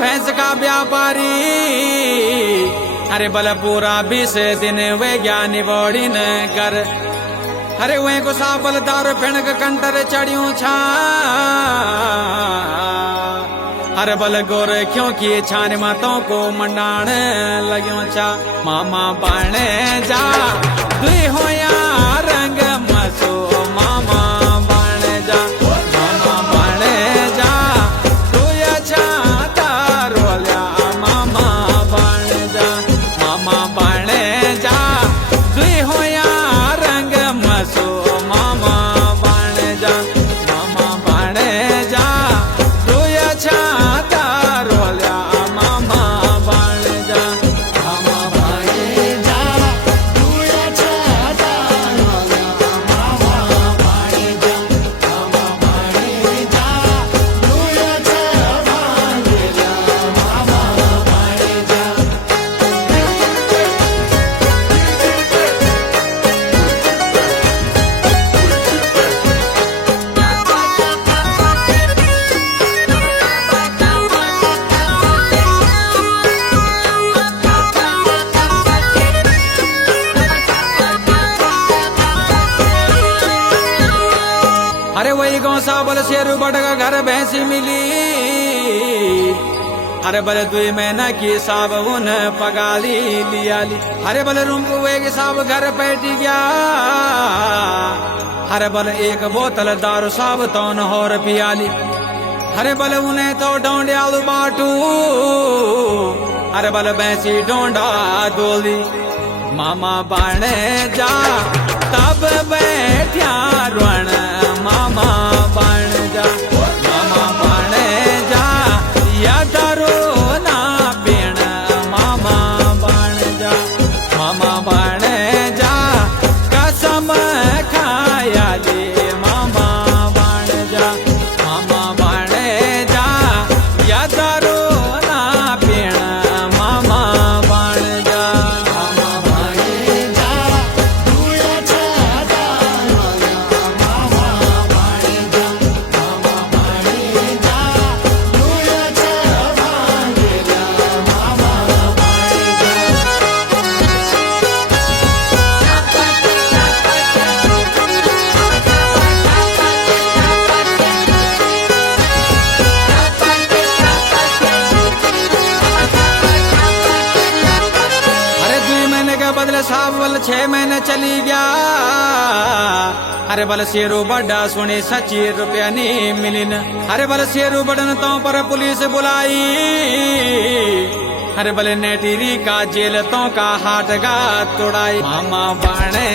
भैंस का व्यापारी। अरे बल पूरा 20 दिन वे ज्ञानी बॉडी न कर। अरे वे गुस्सा बल दारू पिणक कंटर चढ़ियों छा। अरे बल गोर क्योंकि छान मातों को मंडाण लग्यों छा। मामा बाणे जा दुई होया रंग मसो मामा बाणे जा। मामा बाणे जा दुई छा तारोल्या मामा बाणे जा। मामा बाणे जा दुई होया रंग मसो मामा बाणे जा। मामा बाणे जा दुई छा तारोल्या मामा बाणे जा। मामा बाणे जा दुई छा तारोल्या मामा बाणे जा। मामा बाणे जा दुई छा तारोल्या मामा बाणे जा। अरे वही गौसा बल शेरू बड़गा घर भैंसी मिली। अरे बल 2 महीना की साब उन पगाली लिया ली। अरे बल रूम के साब घर बैठ गया। अरे बल 1 बोतल दारू साब तौन और पिया ली। अरे बल उन्हें तो डोंडियालू बाटू। अरे बल भैंसी डोंडा दोली। मामा बाणे जा तब बैठ्या रोण मामा बाण जा। मामा बाणे जा या दारू ना पीण मामा बाण जा। मामा बाणे जा कसम खाया ले मामा बाण जा। मामा बाणे जा या दारू ना पीण मामा बाण जा। मामा बाणे जा दुई छा तारोल्या मामा बाणे जा। मामा बाणे जा दुई छा तारोल्या मामा बाणे जा। अरे 2 महीने का बदले साहब बल 6 महीने चली गया। अरे बल शेरू बड़ा सुनी 25 रुपया नहीं मिली न। अरे बल शेरू बड़न तो पर पुलिस बुलाई। अरे बल नेटीरी का जेल तो का हाथ गा तोड़ाई। मामा बाणे